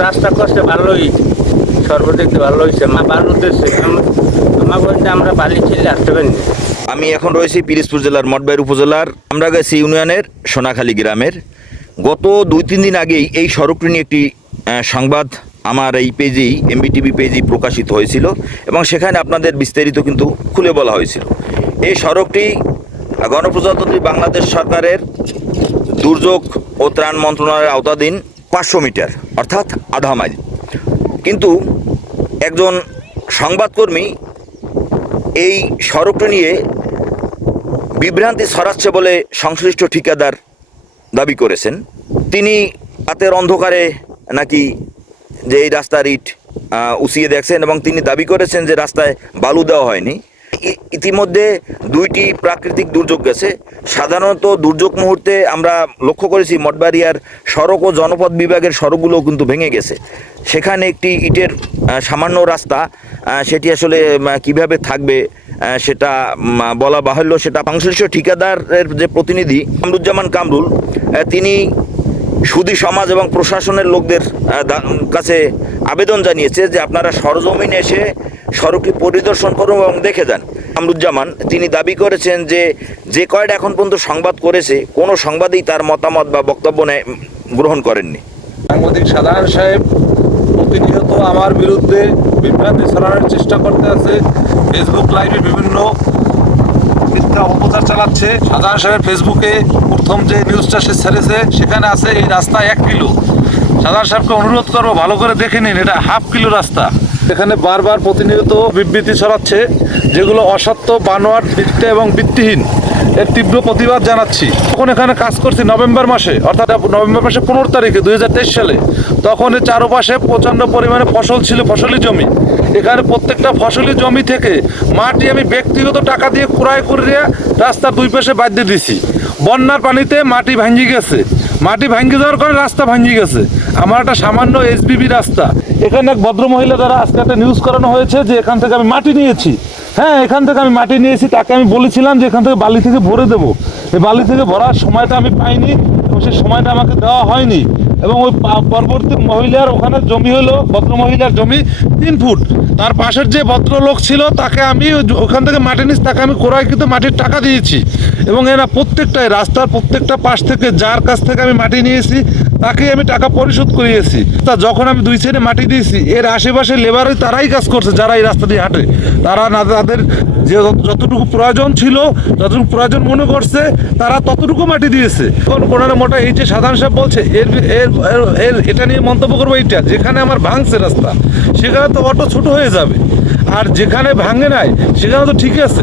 রাস্তা করতে ভালো হয়েছে সর্বদিক ভালো হয়েছে মা ভালো উদ্দেশ্যে আম- আমার বলতে আমরা বালি ছেলে আসতে পারিনি। আমি এখন রয়েছি পিরিজপুর জেলার মঠবাইর উপজেলার আমরা গেছি ইউনিয়নের সোনাখালী গ্রামের। গত দুই, তিন দিন আগেই এই সড়কটি নিয়ে একটি সংবাদ আমার এই পেজেই এমবিটিভি পেজেই প্রকাশিত হয়েছিল এবং সেখানে আপনাদের বিস্তারিত কিন্তু খুলে বলা হয়েছিল। এই সড়কটি গণপ্রজাতন্ত্রী বাংলাদেশ সরকারের দুর্যোগ ও ত্রাণ মন্ত্রণালয়ের আওতাধীন পাঁচশো মিটার, অর্থাৎ আধা মাইল। কিন্তু একজন সংবাদকর্মী এই সড়কটি নিয়ে বিভ্রান্তি ছড়াচ্ছে বলে সংশ্লিষ্ট ঠিকাদার দাবি করেছেন। তিনি রাতের অন্ধকারে নাকি যে এই রাস্তার ইট উঁচিয়ে দেখছেন এবং তিনি দাবি করেছেন যে রাস্তায় বালু দেওয়া হয়নি। ইতিমধ্যে দুইটি প্রাকৃতিক দুর্যোগ গেছে। সাধারণত দুর্যোগ মুহূর্তে আমরা লক্ষ্য করেছি মঠবাড়িয়ার সড়ক ও জনপদ বিভাগের সড়কগুলোও কিন্তু ভেঙে গেছে। সেখানে একটি ইটের সামান্য রাস্তা সেটি আসলে কীভাবে থাকবে সেটা বলা বাহুল্য, সেটা সংশ্লিষ্ট ঠিকাদারের যে প্রতিনিধি কামরুজ্জামান কামরুল তিনি সুদী সমাজ এবং প্রশাসনের লোকদের কাছে আবেদন জানিয়েছে যে আপনারা সরজমিনে এসে সড়কটি পরিদর্শন করুন এবং দেখে যান। কামরুজ্জামান তিনি দাবি করেছেন যে যে কয়টা এখন পর্যন্ত সংবাদ করেছে, কোনো সংবাদেই তার মতামত বা বক্তব্য নেয়- গ্রহণ করেননি। সাংবাদিক সাধারণ সাহেব প্রতিনিয়ত আমার বিরুদ্ধে বিভ্রান্তি ছড়ানোর চেষ্টা করতে আছে। ফেসবুক লাইভে বিভিন্ন মিথ্যা চালাচ্ছে। সাধারণ সাহেব ফেসবুকে প্রথম যে নিউজটা সে ছেড়েছে, সেখানে আছে এই রাস্তা এক কিলো। সাধারণ সাহেবকে অনুরোধ করব, ভালো করে দেখে নিন, এটা হাফ কিলো রাস্তা। এখানে বারবার প্রতিনিয়ত বিবৃতি ছড়াচ্ছে, যেগুলো অসত্য বানোয়ার মিথ্যে এবং ভিত্তিহীন। এর তীব্র প্রতিবাদ জানাচ্ছি। তখন এখানে কাজ করছি নভেম্বর মাসে, অর্থাৎ নভেম্বর মাসে পনেরো তারিখে দুই হাজার তেইশ সালে, তখন চারপাশে প্রচণ্ড পরিমাণে ফসল ছিল ফসলি জমি। এখানে প্রত্যেকটা ফসলি জমি থেকে মাটি আমি ব্যক্তিগত টাকা দিয়ে ক্রয় করে রাস্তার দুই পাশে বাদ দিয়ে দিছি। বন্যার পানিতে মাটি ভাঙ্গি গেছে। মাটি ভাঙ্গি যাওয়ার কারণে রাস্তা ভাঙ্গি গেছে। আমার একটা সামান্য এসবিবি রাস্তা। এখানে এক ভদ্র মহিলা দ্বারা আজকে একটা নিউজ করানো হয়েছে যে এখান থেকে আমি মাটি নিয়েছি। হ্যাঁ এখান থেকে আমি মাটি নিয়েছি, তাকে আমি বলেছিলাম যে এখান থেকে বালি থেকে ভরে দেবো। এই বালি থেকে ভরার সময়টা আমি পাইনি এবং সেই সময়টা আমাকে দেওয়া হয়নি। এবং ওই পরবর্তী মহিলার ওখানে জমি হলো, ভদ্র মহিলার জমি, তিন ফুট। তার পাশের যে ভদ্রলোক ছিল, তাকে আমি ওখান থেকে মাটি নিচ্ছি তাকে আমি ক্রয়কৃত মাটির টাকা দিয়েছি। এবং এরা প্রত্যেকটাই, রাস্তার প্রত্যেকটা পাশ থেকে যার কাছ থেকে আমি মাটি নিয়েছি তাকে আমি টাকা পরিশোধ করিয়েছি। তা যখন আমি দুই সাইডে মাটি দিয়েছি, এর আশেপাশে লেবারই তারাই কাজ করছে যারা এই রাস্তা দিয়ে হাঁটে। তারা না তাদের যে যতটুকু প্রয়োজন ছিল, যতটুকু প্রয়োজন মনে করছে, তারা ততটুকু মাটি দিয়েছে। এখন কোনারে মোটা এই যে সাধারণ সাহেব বলছে, এর এর এটা নিয়ে মন্তব্য করব এইটা, যেখানে আমার ভাঙছে রাস্তা, সেখানে তো অটো ছোট হয়ে যাবে। আর যেখানে ভাঙে নাই, সেখানে তো ঠিক আছে।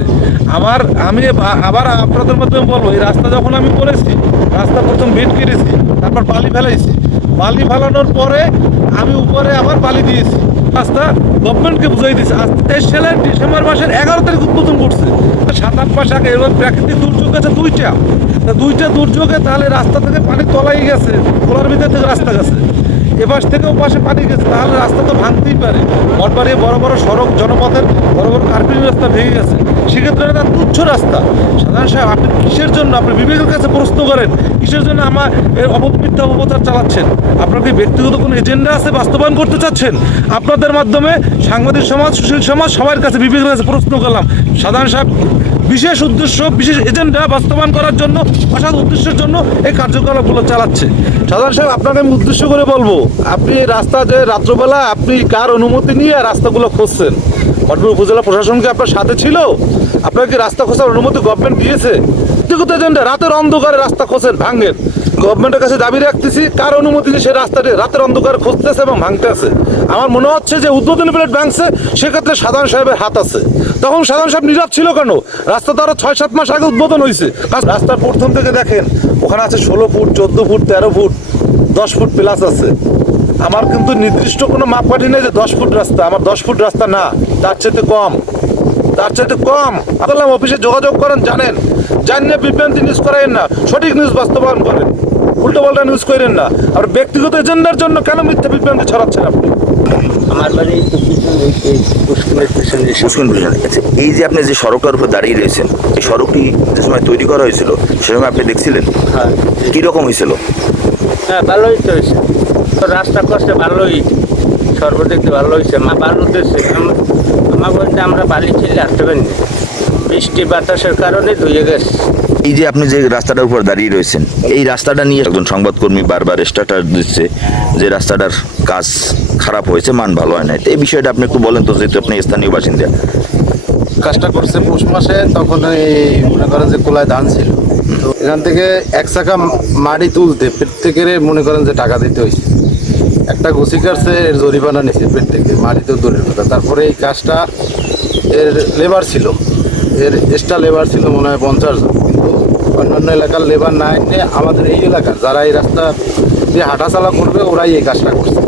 আমার, আমি আবার আপনাদের মাধ্যমে বলব, এই রাস্তা যখন আমি করেছি, রাস্তা প্রথম বেড কেটেছি, তারপর বালি ফেলাইছি। বালি ফেলানোর পরে আমি উপরে আবার বালি দিয়েছি। রাস্তা গভর্নমেন্টকে বুঝাই দিয়েছে আজ তেইশ সালের ডিসেম্বর মাসের এগারো তারিখ উদ্বোধন করছে। সাত আট মাস আগে এবার প্রাকৃতিক দুর্যোগ আছে দুইটা। দুইটা দুর্যোগে তাহলে রাস্তা থেকে পানি তলাই গেছে, খোলার ভিতর থেকে রাস্তা গেছে। এপাশ থেকে ও পাশে পানি গেছে, তাহলে রাস্তা তো ভাঙতেই পারে। মঠবাড়ি বড় বড় সড়ক, জনপথের বড় বড় কার্পিং রাস্তা ভেঙে গেছে। সেক্ষেত্রে এটা তুচ্ছ রাস্তা। সাধারণ সাহেব, আপনি কিসের জন্য? আপনি বিবেকের কাছে প্রশ্ন করেন, কিসের জন্য আমার এর অপমিথ্যা অপপ্রচার চালাচ্ছেন? আপনার কি ব্যক্তিগত কোনো এজেন্ডা আছে বাস্তবায়ন করতে চাচ্ছেন? আপনাদের মাধ্যমে সাংবাদিক সমাজ, সুশীল সমাজ সবার কাছে বিবেকের কাছে প্রশ্ন করলাম। সাধারণ সাহেব বিশেষ উদ্দেশ্য, বিশেষ এজেন্ডা বাস্তবায়ন করার জন্য অসৎ উদ্দেশ্যের জন্য এই কার্যকলাপগুলো চালাচ্ছে। সাধারণ সাহেব আপনাকে আমি উদ্দেশ্য করে বলব, আপনি রাস্তা যে রাত্রবেলা আপনি কার অনুমতি নিয়ে রাস্তাগুলো খুঁজছেন? কটপুর উপজেলা প্রশাসনকে আপনার সাথে ছিল? আপনাকে রাস্তা খোঁজার অনুমতি গভর্নমেন্ট দিয়েছে? ব্যক্তিগত এজেন্ডা রাতের অন্ধকারে রাস্তা খোঁজেন, ভাঙেন। গভর্নমেন্টের কাছে দাবি রাখতেছি, কার অনুমতি দিয়ে সে রাস্তাটি রাতের অন্ধকারে খুঁজতেছে এবং ভাঙতেছে আমার মনে হচ্ছে যে উদ্বোধনী প্লেট ভাঙছে, সেক্ষেত্রে সাধারণ সাহেবের হাত আছে। তখন সাধারণ সাহেব নীরব ছিল কেন? রাস্তা তো আরও ছয় সাত মাস আগে উদ্বোধন হয়েছে রাস্তার প্রথম থেকে দেখেন, ওখানে আছে ষোলো ফুট, চোদ্দ ফুট, তেরো ফুট, দশ ফুট প্লাস আছে। আমার কিন্তু নির্দিষ্ট কোনো মাপকাঠি নেই যে দশ ফুট রাস্তা। আমার দশ ফুট রাস্তা না, তার চাইতে কম। তার চাইতে কম। বললাম, অফিসে যোগাযোগ করেন, জানেন। জানিয়ে বিভ্রান্তি নিউজ করেন না সঠিক নিউজ বাস্তবায়ন করেন। উল্টো পাল্টা নিউজ করেন না। আর ব্যক্তিগত এজেন্ডার জন্য কেন মিথ্যা বিভ্রান্তি ছড়াচ্ছেন আপনি? আমার বাড়ি এই আচ্ছা এই যে আপনি যে সড়কটার উপর দাঁড়িয়ে রয়েছেন এই সড়কটি যে সময় তৈরি করা হয়েছিল সে সময় আপনি দেখছিলেন? হ্যাঁ। কী রকম হয়েছিল? হ্যাঁ ভালোই তো হয়েছে। তো রাস্তা করছে ভালোই সর্বদিক ভালো হয়েছে। মা ভালো উদ্দেশ্যে আম- আমার বলতে আমরা বালি ছেলে আসতে পারিনি। বৃষ্টি বাতাসের কারণে ধুয়ে গেছে। এই যে আপনি যে রাস্তাটার উপর দাঁড়িয়ে রয়েছেন এই রাস্তাটা নিয়ে একজন সংবাদকর্মী বারবার স্ট্যাটাস দিচ্ছে যে রাস্তাটার কাজ খারাপ হয়েছে মান ভালো হয় নাই। তো এই বিষয়টা আপনি একটু বলেন তো যেহেতু আপনি স্থানীয় বাসিন্দা। কাজটা করছে পৌষ মাসে তখন এই মনে করেন যে কোলায় ধান ছিল। তো এখান থেকে এক চাকা মাটি তুলতে প্রত্যেকের মনে করেন যে টাকা দিতে হয়েছে। একটা গুছি কাটছে এর জরিমানা নিছে প্রত্যেকে মাটি তো দূরের কথা। তারপরে এই কাজটা এর লেবার ছিল। এর এক্সট্রা লেবার ছিল মনে হয় পঞ্চাশ জন কিন্তু অন্যান্য এলাকার লেবার না এনে আমাদের এই এলাকার যারা এই রাস্তা দিয়ে হাঁটাচলা করবে, ওরাই এই কাজটা করছে।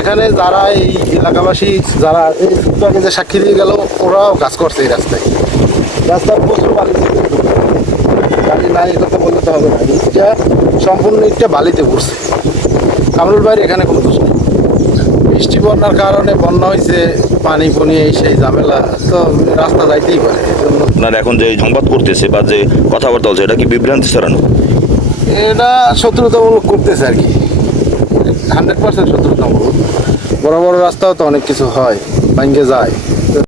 এখানে যারা এই এলাকাবাসী, যারা এই আগে যে সাক্ষী দিয়ে গেল, ওরাও কাজ করছে এই রাস্তায়। রাস্তার প্রচুর বালি। বালি নাই কথা বলতে হবে না। সম্পূর্ণ ইটটা বালিতে পড়ছে কামরুল ভাইয়ের এখানে কোনো দোষ নেই। বন্যার কারণে বন্যা হয়েছে পানি পনি এই সেই ঝামেলা তো রাস্তা যাইতেই পারে আপনার এখন যে সংবাদ করতেছে বা যে কথাবার্তা হচ্ছে এটা কি বিভ্রান্তি ছড়ানো? এটা শত্রুতামূলক করতেছে আর কি। হান্ড্রেড পার্সেন্ট শত্রুতামূলক। বড় বড় রাস্তাও তো অনেক কিছু হয় ভাঙ্গে যায়।